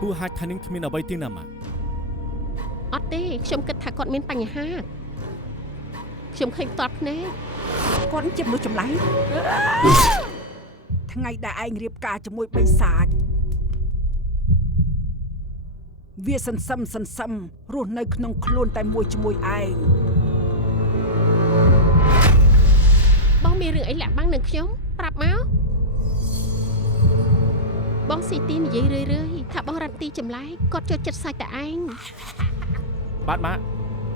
ពូហាច់ថានឹងគ្មានអ្វីទេណាម៉ាអត់ទេខ្ញុំគិតថាគាត់មានបញ្ហាខ្ញុំឃើញតបភ្នែកគាត់ជាមនុស្សចម្លែកថ្ងៃដែលឯងរៀបការជាមួយបិសាចវាសន្សឹមរស់នៅក្នុងខ្លួនតែមួយជាមួយឯងបងមានរឿងអីលាក់បាំងនឹងខ្ញុំប្រាប់មកបងស៊ីទីនិយាយរឿយថាបងរ៉ាន់ទីចម្លែកគាត់ចូលចិត្តសាច់តែឯងបាទម៉ា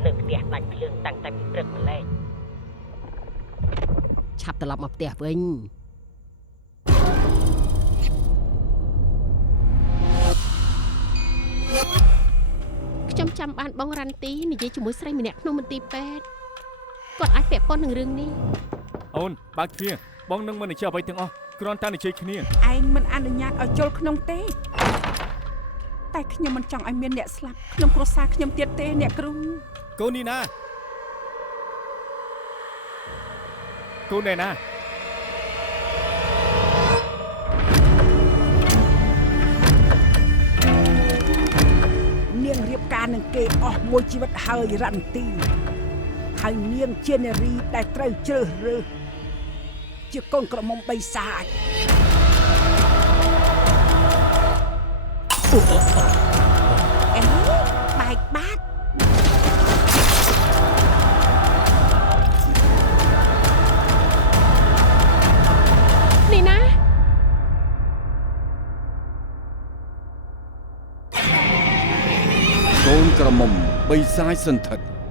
នៅផ្ទះដាច់ភ្លើងតាំងតែពីព្រឹកម្លេះឆាប់ត្រឡប់មកផ្ទះវិញខ្ញុំចាំបានបងរ៉ាន់ទីនិយាយជាមួយស្រីម្នាក់ក្នុងមន្ទីរពេទ្យគាត់អាចពាក់ព័ន្ធនឹងរឿងនេះអូនបើកទ្វារបងនឹងមិននិយាយអ្វីទាំងអស់គ្រាន់តែនិយាយគ្នាឯងមិនអនុញ្ញាតឲ្យចូលក្នុងទេតែខ្ញុំមិនចង់ឲ្យមានអ្នកស្លាប់ក្នុងគ្រួសារខ្ញុំទៀតទេអ្នកគ្រូកូននេះណាកូនណែណានាងរៀបការនឹងគេអស់មួយជីវិតហើយរ៉ាន់ទីហើយនាងជានារីដែលត្រូវជ្រើសរើសជាកូនក្រមុំបិសាចអេបែកបាត់នេះណាកូនក្រមុំបិសាចសន្ធិដ្ឋ